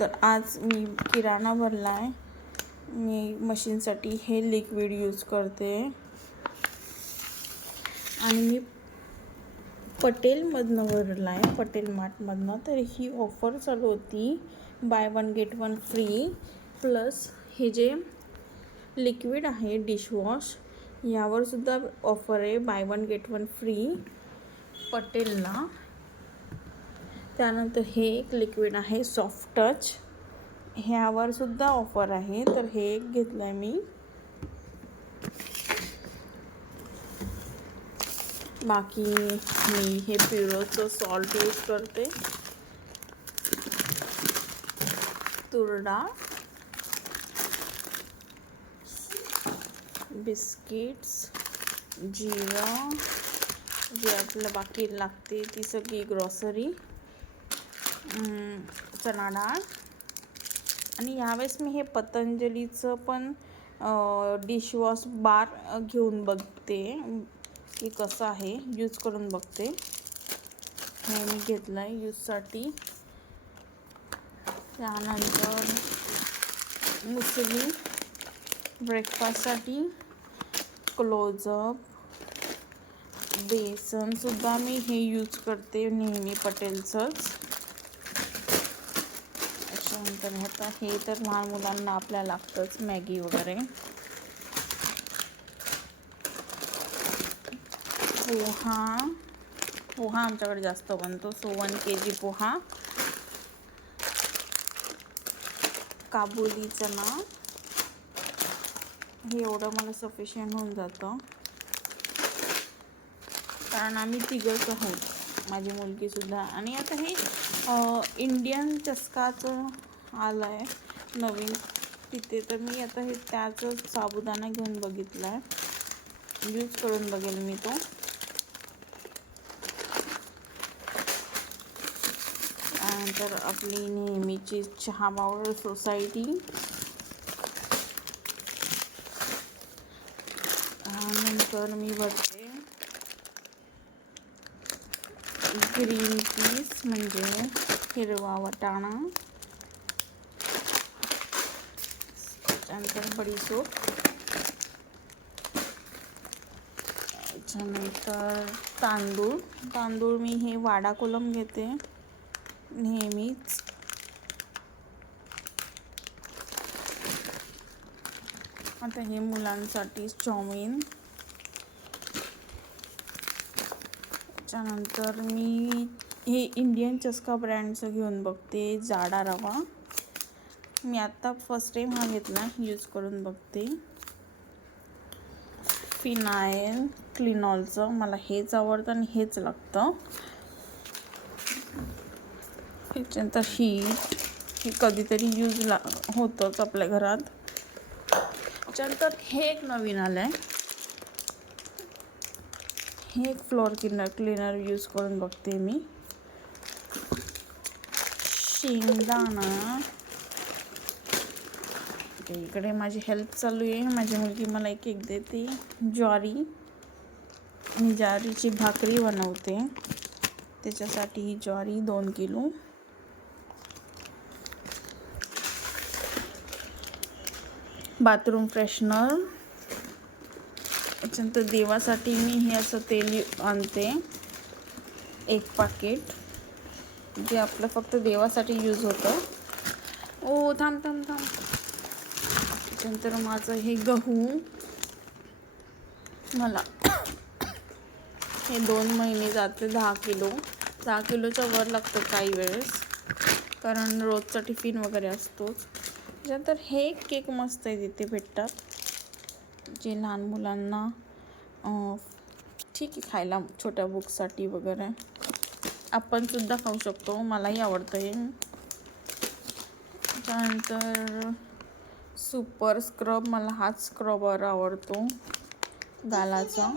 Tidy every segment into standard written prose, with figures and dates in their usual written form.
तर आज मी किराणा भरला आहे. मी मशीनसाठी हे लिक्विड यूज करते आणि मी पटेलमधनं भरला आहे, पटेल मार्टमधनं. तर ही ऑफर चालू होती, buy one get one free. Plus हे जे लिक्विड आहे डिशवॉश, यावरसुद्धा ऑफर आहे, buy one get one free पटेलला. त्यानंतर हे एक लिक्विड आहे सॉफ्ट टच, ह्यावर सुद्धा ऑफर आहे. तर हे एक घेतलं आहे मी. बाकी मी हे प्युरोचं सॉल्ट यूज करते, तुरडाळ, बिस्किट्स, जिरं, जे आपलं बाकी लागते ती सगळी ग्रॉसरी, चणा डाळ. आणि यावेळेस मी हे पतंजलीचं पण डिशवॉश बार घेऊन बघते की कसं आहे, यूज करून बघते. हे मी घेतलं आहे यूजसाठी. त्यानंतर मुसली ब्रेकफास्टसाठी, क्लोजअप, बेसनसुद्धा मी हे यूज करते नेहमी पटेलचंच. त्याच्यानंतर आता हे तर लहान मुलांना आपल्याला लागतंच, मॅगी वगैरे. पोहा आमच्याकडे जास्त बनतो, सो 1 kg पोहा. काबुली चणा, हे एवढं मला सफिशियंट होऊन जातं, कारण आम्ही तिघंच आहोत, माझी मुलगीसुद्धा. आणि आता हे इंडियन चस्काचं आलं आहे नवीन तिथे, तर मी आता हे त्याचं साबुदाणा घेऊन बघितला आहे, यूज करून बघेल मी तो. त्यानंतर आपली नेहमीची चहा पावडर सोसायटी. त्यानंतर मी भरते ग्रीन पीस, म्हणजे हिरवा वाटाणा. त्यानंतर बडीशोप. त्याच्यानंतर तांदूळ मी हे वाडा कोलम घेते नेहमीच. आता हे मुलांसाठी चाऊमिन. त्याच्यानंतर मी हे इंडियन चस्का ब्रँडचं घेऊन बघते, जाडा रवा. मी आत्ता फर्स्ट टाईम हा घेतला, यूज करून बघते. फिनायल क्लिनॉलचं, मला हेच आवडतं आणि हेच लागतं. त्याच्यानंतर हीट, हे कधीतरी यूज होतंच आपल्या घरात. त्याच्यानंतर हे एक नवीन आलं आहे, हे एक फ्लोअर क्लीनर यूज करून बघते मी. शेंगदाणा, इकडे माझी हेल्प चालू आहे, माझी मुलगी मला एक देते. ज्वारी, मी ज्वारीची भाकरी बनवते, त्याच्यासाठी ही ज्वारी 2 किलो. Bathroom freshener. त्याच्यानंतर देवासाठी मी हे असं तेल आणते, 1 पाकिट, जे आपलं फक्त देवासाठी यूज होतं. थांब. त्याच्यानंतर माझं हे गहू, मला हे 2 महिने जाते. 10 किलोच्या वर लागतं काही वेळेस, कारण रोजचा टिफिन वगैरे असतोच. त्याच्यानंतर हे केक मस्त आहे, तिथे भेटतात, जे लहान मुलांना ठीक आहे खायला, छोट्या बुकसाठी वगैरे. आपणसुद्धा खाऊ शकतो, मलाही आवडतं हे. त्यानंतर सुपर स्क्रब, मला हाच स्क्रबर आवडतो गालाचा.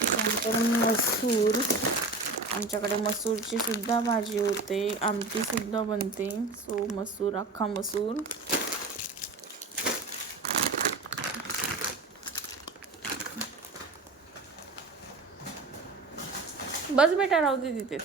त्यानंतर मसूर, आमच्याकडे मसूरची सुद्धा भाजी होते, आमटीसुद्धा बनते, सो मसूर, अख्खा मसूर. बस बेटा, राहू दे तिथेच.